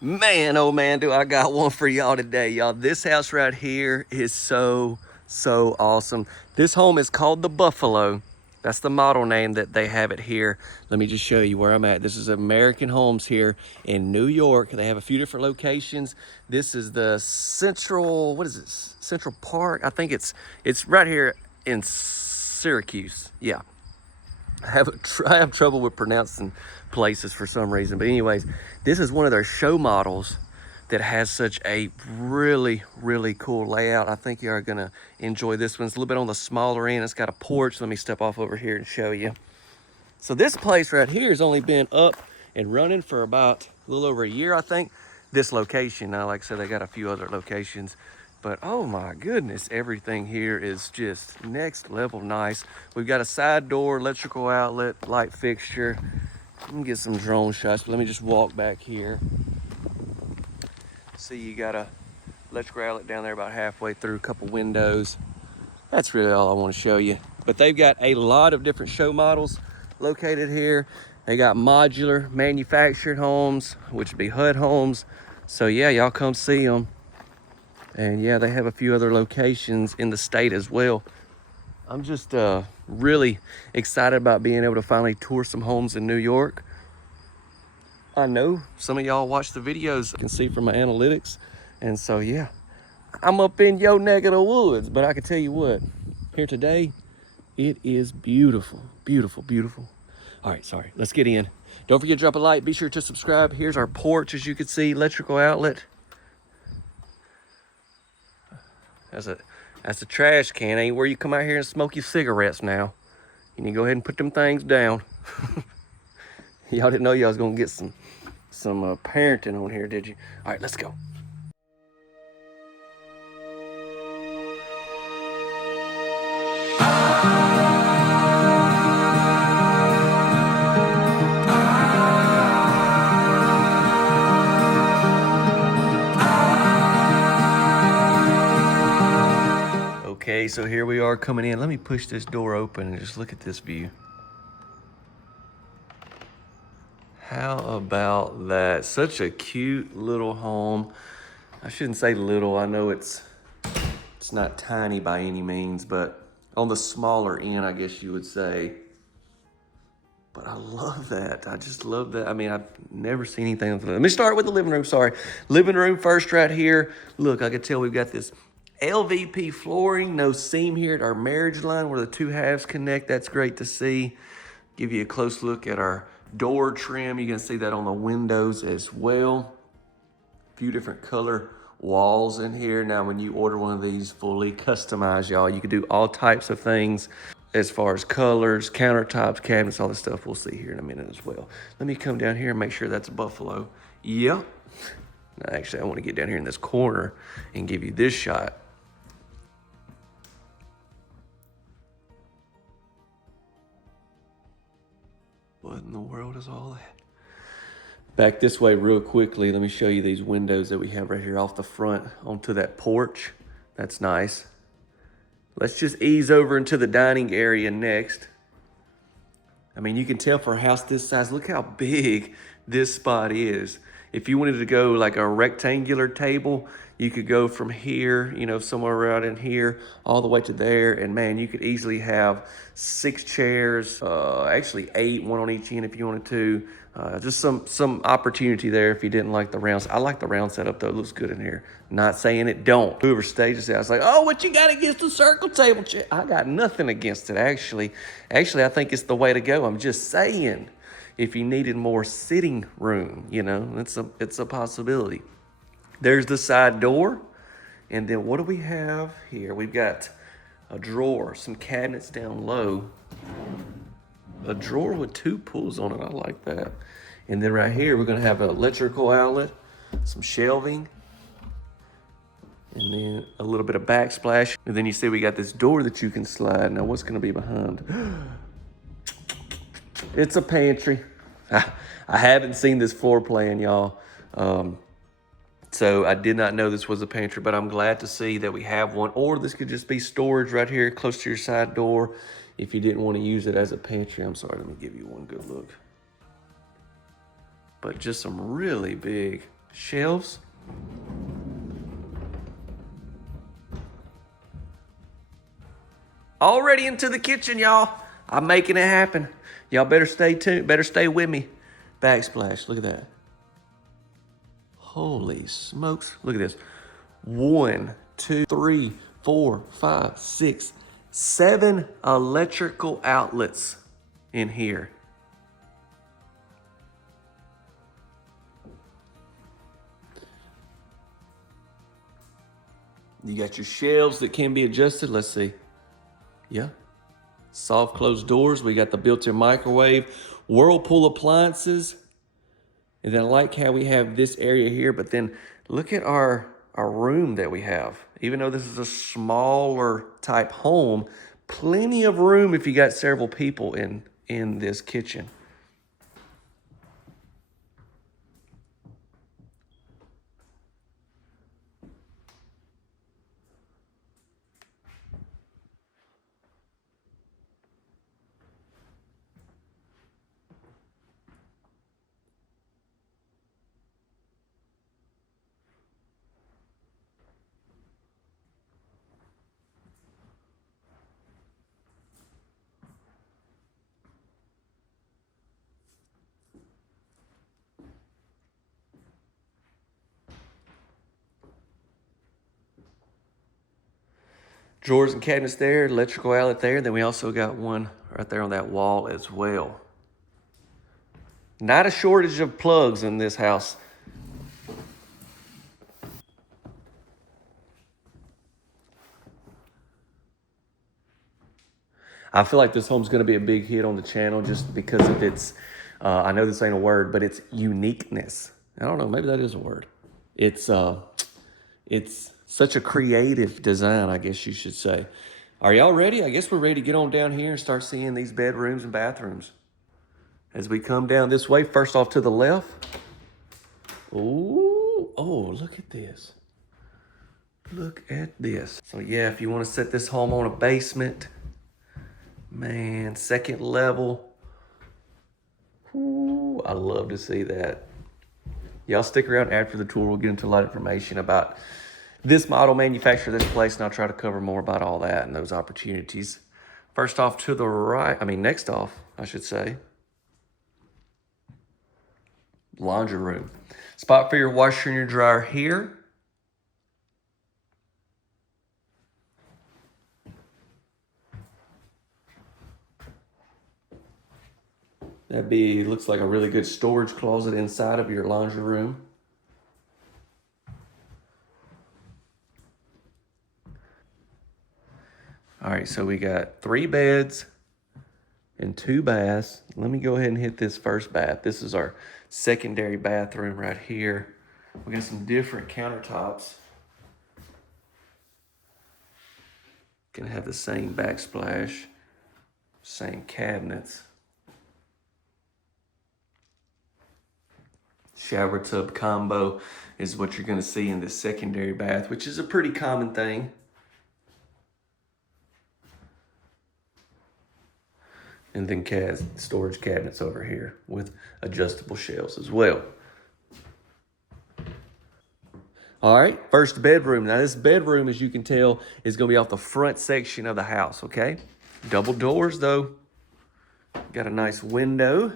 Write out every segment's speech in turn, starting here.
Man, oh man, do I got one for y'all today, y'all. This house right here is so awesome. This home is called the Buffalo. That's the model name that they have it here. Let me just show you where I'm at. This is American Homes here in New York. They have a few different locations. This is the Central, what is this? Central Park? I think it's right here in Syracuse. Yeah. I have trouble with pronouncing places for some reason. But anyways, this is one of their show models that has such a really cool layout. I think you are gonna enjoy this one. It's a little bit on the smaller end. It's got a porch. Let me step off over here and show you. So this place right here has only been up and running for about a little over a year, I think. This location. Now, like I said, they got a few other locations. But oh my goodness, everything here is just next level nice. We've got a side door, electrical outlet, light fixture. Let me get some drone shots, but let me just walk back here. See, you got a electrical outlet down there about halfway through, a couple windows. That's really all I want to show you. But they've got a lot of different show models located here. They got modular manufactured homes, which would be HUD homes. So yeah, y'all come see them. And yeah, they have a few other locations in the state as well. I'm just really excited about being able to finally tour some homes in New York. I know some of y'all watch the videos, you can see from my analytics. And so yeah, I'm up in your neck of the woods, but I can tell you what, here today, it is beautiful, beautiful. All right, sorry, let's get in. Don't forget to drop a like, be sure to subscribe. Here's our porch, as you can see, electrical outlet. That's a trash can. Ain't where you come out here and smoke your cigarettes now. You need to go ahead and put them things down. Y'all didn't know y'all was gonna get some parenting on here, did you? All right, let's go. Okay, so here we are coming in. Let me push this door open and just look at this view. How about that? Such a cute little home. I shouldn't say little. I know it's not tiny by any means, but on the smaller end, I guess you would say. But I love that. I just love that. I mean, I've never seen anything like that. Let me start with the living room, sorry. Living room first right here. Look, I can tell we've got this LVP flooring, no seam here at our marriage line where the two halves connect. That's great to see. Give you a close look at our door trim. You can see that on the windows as well. A few different color walls in here. Now, when you order one of these fully customized, y'all, you can do all types of things as far as colors, countertops, cabinets, all this stuff we'll see here in a minute as well. Let me come down here and make sure that's a Buffalo. Yep. Now, actually, I want to get down here in this corner and give you this shot. What in the world is all that? Back this way real quickly, let me show you these windows that we have right here off the front onto that porch. That's nice. Let's just ease over into the dining area next. I mean, you can tell for a house this size, look how big this spot is. If you wanted to go like a rectangular table, you could go from here, you know, somewhere around in here, all the way to there. And man, you could easily have 6 chairs, actually 8, one on each end if you wanted to. Just some opportunity there if you didn't like the round. I like the round setup though, it looks good in here. Not saying it don't. Whoever stages it, I was like, oh, what you got against the circle table chair? I got nothing against it, actually. Actually, I think it's the way to go. I'm just saying, if you needed more sitting room, you know, it's a possibility. There's the side door. And then what do we have here? We've got a drawer, some cabinets down low. A drawer with 2 pulls on it, I like that. And then right here, we're gonna have an electrical outlet, some shelving, and then a little bit of backsplash. And then you see we got this door that you can slide. Now what's gonna be behind? It's a pantry. I haven't seen this floor plan, y'all. So I did not know this was a pantry, but I'm glad to see that we have one. Or this could just be storage right here close to your side door if you didn't want to use it as a pantry. I'm sorry, let me give you one good look. But just some really big Shelves. Already into the kitchen, y'all. I'm making it happen. Y'all better stay tuned. Better stay with me. Backsplash. Look at that. Holy smokes. Look at this. 1, 2, 3, 4, 5, 6, 7 electrical outlets in here. You got your shelves that can be adjusted. Let's see. Yeah. Soft closed doors. We got the built-in microwave, Whirlpool appliances. And then I like how we have this area here, but then look at our room that we have. Even though this is a smaller type home, plenty of room if you got several people in this kitchen. Drawers and cabinets there, electrical outlet there. Then we also got one right there on that wall as well. Not a shortage of plugs in this house. I feel like this home's going to be a big hit on the channel just because of its, I know this ain't a word, but its uniqueness. I don't know, maybe that is a word. It's such a creative design, I guess you should say. Are y'all ready? I guess we're ready to get on down here and start seeing these bedrooms and bathrooms. As we come down this way, first off to the left. Ooh, oh, look at this. Look at this. So yeah, if you want to set this home on a basement, man, second level. Ooh, I love to see that. Y'all stick around after the tour. We'll get into a lot of information about this model, manufacturer, this place, and I'll try to cover more about all that and those opportunities. First off to the right, next off, I should say, laundry room. Spot for your washer and your dryer here. Looks like a really good storage closet inside of your laundry room. All right, so we got 3 beds and 2 baths. Let me go ahead and hit this first bath. This is our secondary bathroom right here. We got some different countertops. Gonna have the same backsplash, same cabinets. Shower tub combo is what you're gonna see in this secondary bath, which is a pretty common thing. And then storage cabinets over here with adjustable shelves as well. All right, first bedroom. Now this bedroom, as you can tell, is gonna be off the front section of the house, okay? Double doors though. Got a nice window.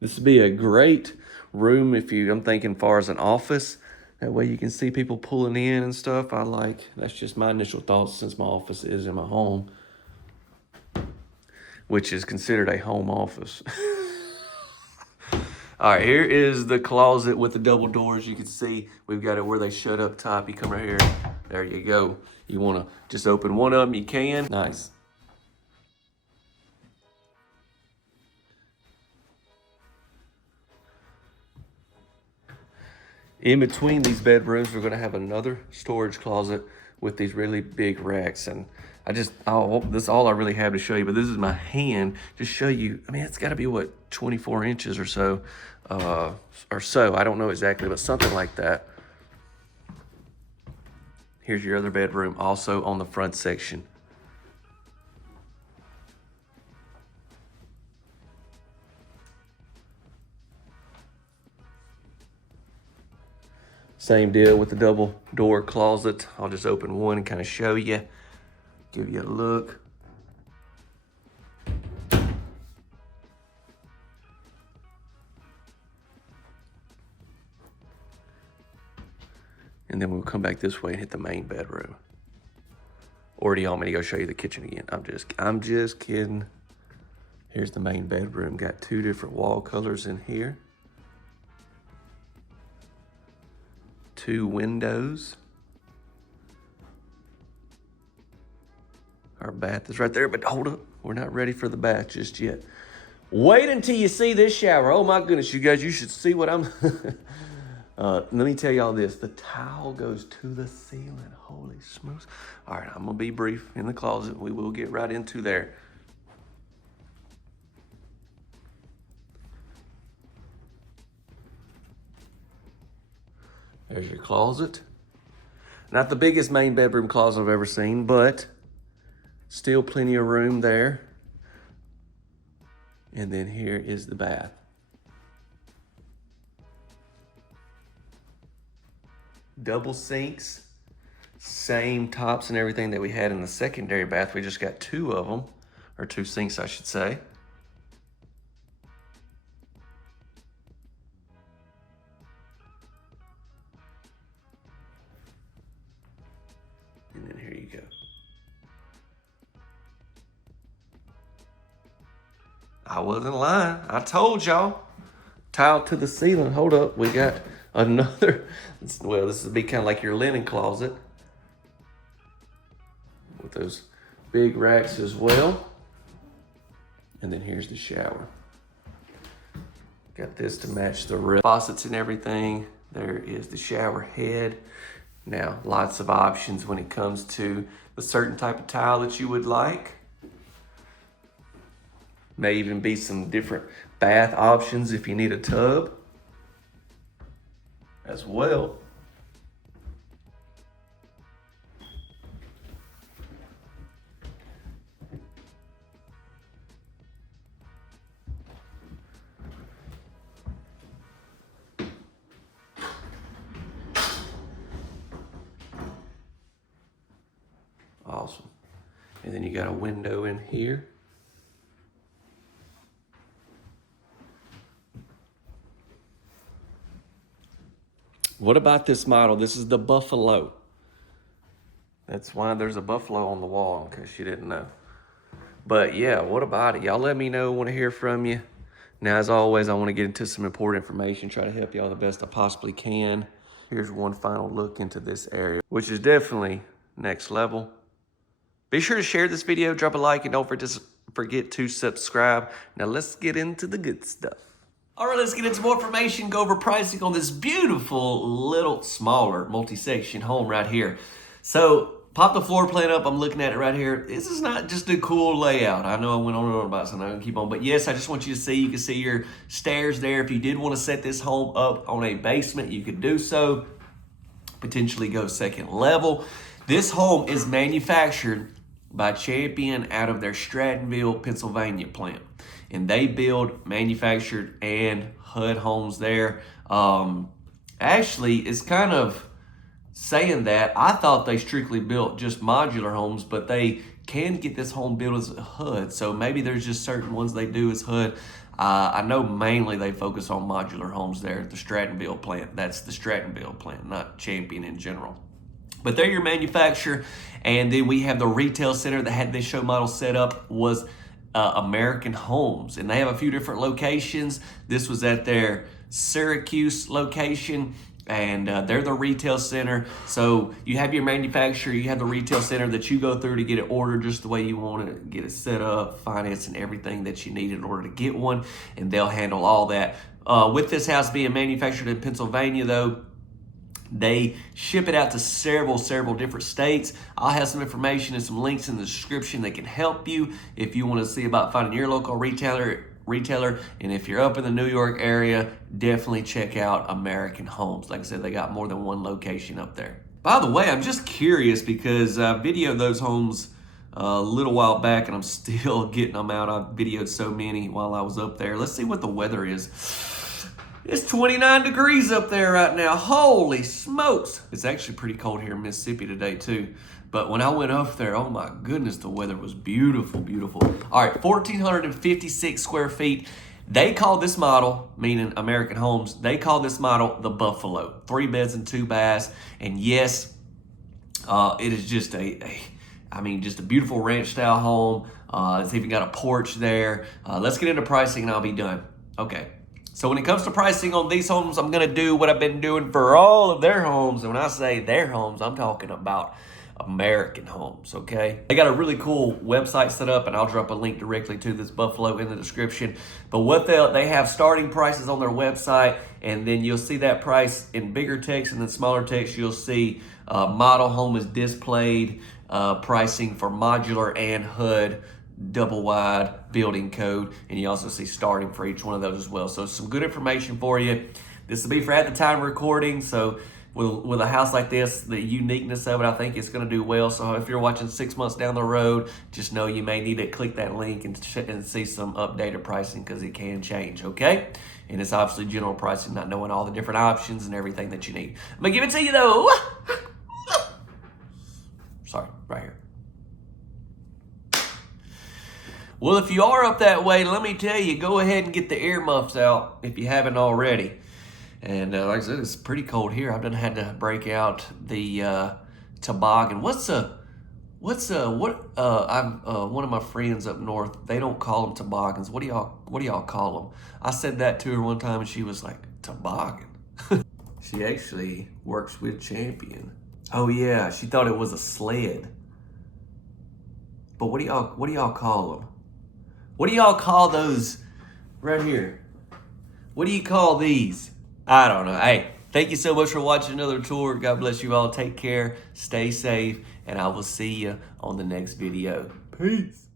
This would be a great room I'm thinking far as an office. That way you can see people pulling in and stuff. That's just my initial thoughts since my office is in my home, which is considered a home office. All right, here is the closet with the double doors. You can see we've got it where they shut up top. You come right here, there you go. You wanna just open one of them, you can. Nice. In between these bedrooms, we're gonna have another storage closet with these really big racks. And this is all I really have to show you, but this is my hand to show you. It's gotta be what, 24 inches or so, I don't know exactly, but something like that. Here's your other bedroom, also on the front section. Same deal with the double door closet. I'll just open one and kind of show you, give you a look. And then we'll come back this way and hit the main bedroom. Or do y'all want me to go show you the kitchen again? I'm just kidding. Here's the main bedroom. Got 2 different wall colors in here. 2 windows. Our bath is right there, but hold up. We're not ready for the bath just yet. Wait until you see this shower. Oh my goodness, you guys, you should see what I'm... Let me tell y'all this. The towel goes to the ceiling. Holy smokes. All right, I'm gonna be brief in the closet. We will get right into there. There's your closet. Not the biggest main bedroom closet I've ever seen, but still plenty of room there. And then here is the bath. Double sinks, same tops and everything that we had in the secondary bath. We just got 2 of them, or 2 sinks, I should say. And then here you go. I wasn't lying. I told y'all. Tile to the ceiling. Hold up. We got another. Well, this would be kind of like your linen closet with those big racks as well. And then here's the shower. Got this to match the roof. Faucets and everything. There is the shower head. Now, lots of options when it comes to the certain type of tile that you would like. May even be some different bath options if you need a tub as well. Awesome. And then you got a window in here. What about this model? This is the Buffalo. That's why there's a buffalo on the wall, in case you didn't know. But yeah, what about it? Y'all let me know, want to hear from you. Now, as always, I want to get into some important information, try to help y'all the best I possibly can. Here's one final look into this area, which is definitely next level. Be sure to share this video, drop a like, and don't forget to subscribe. Now let's get into the good stuff. All right, let's get into more information, go over pricing on this beautiful little smaller multi-section home right here. So pop the floor plan up. I'm looking at it right here. This is not just a cool layout. I know I went on and on about something. I'm gonna keep on, but yes, I just want you to see. You can see your stairs there. If you did want to set this home up on a basement, you could do so. Potentially go second level. This home is manufactured by Champion out of their Strattonville, Pennsylvania plant. And they build manufactured and HUD homes there. Actually, it's kind of saying that. I thought they strictly built just modular homes, but they can get this home built as a HUD. So maybe there's just certain ones they do as HUD. I know mainly they focus on modular homes there at the Strattonville plant. That's the Strattonville plant, not Champion in general. But they're your manufacturer. And then we have the retail center that had this show model set up was American Homes, and they have a few different locations. This was at their Syracuse location, and they're the retail center. So you have your manufacturer, you have the retail center that you go through to get it ordered just the way you want it, get it set up, finance, and everything that you need in order to get one, and they'll handle all that. With this house being manufactured in Pennsylvania, though, they ship it out to several different states. I'll have some information and some links in the description that can help you if you want to see about finding your local retailer. And if you're up in the New York area, definitely check out American Homes. Like I said, they got more than one location up there. By the way, I'm just curious because I videoed those homes a little while back, and I'm still getting them out. I've videoed so many while I was up there. Let's see what the weather is. It's 29 degrees up there right now. Holy smokes. It's actually pretty cold here in Mississippi today too. But when I went up there, oh my goodness, the weather was beautiful, beautiful. All right, 1,456 square feet. They call this model, meaning American Homes, they call this model the Buffalo. 3 beds and 2 baths. And yes, it is just just a beautiful ranch style home. It's even got a porch there. Let's get into pricing and I'll be done. Okay. So when it comes to pricing on these homes, I'm going to do what I've been doing for all of their homes. And when I say their homes, I'm talking about American Homes, okay? They got a really cool website set up, and I'll drop a link directly to this Buffalo in the description. But what they have starting prices on their website, and then you'll see that price in bigger text, and then smaller text, you'll see model home is displayed, pricing for modular and HUD, double wide building code, and you also see starting for each one of those as well. So some good information for you. This will be for at the time of recording, so with a house like this, the uniqueness of it, I think it's going to do well. So if you're watching 6 months down the road, just know you may need to click that link and see some updated pricing, because it can change, okay? And it's obviously general pricing, not knowing all the different options and everything that you need. I'm going to give it to you though. Sorry, right here. Well, if you are up that way, let me tell you, go ahead and get the earmuffs out if you haven't already. And like I said, it's pretty cold here. I've done had to break out the toboggan. One of my friends up north, they don't call them toboggans. What do y'all call them? I said that to her one time and she was like, toboggan. She actually works with Champion. Oh yeah, she thought it was a sled. But what do y'all call them? What do y'all call those right here? What do you call these? I don't know. Hey, thank you so much for watching another tour. God bless you all. Take care. Stay safe. And I will see you on the next video. Peace.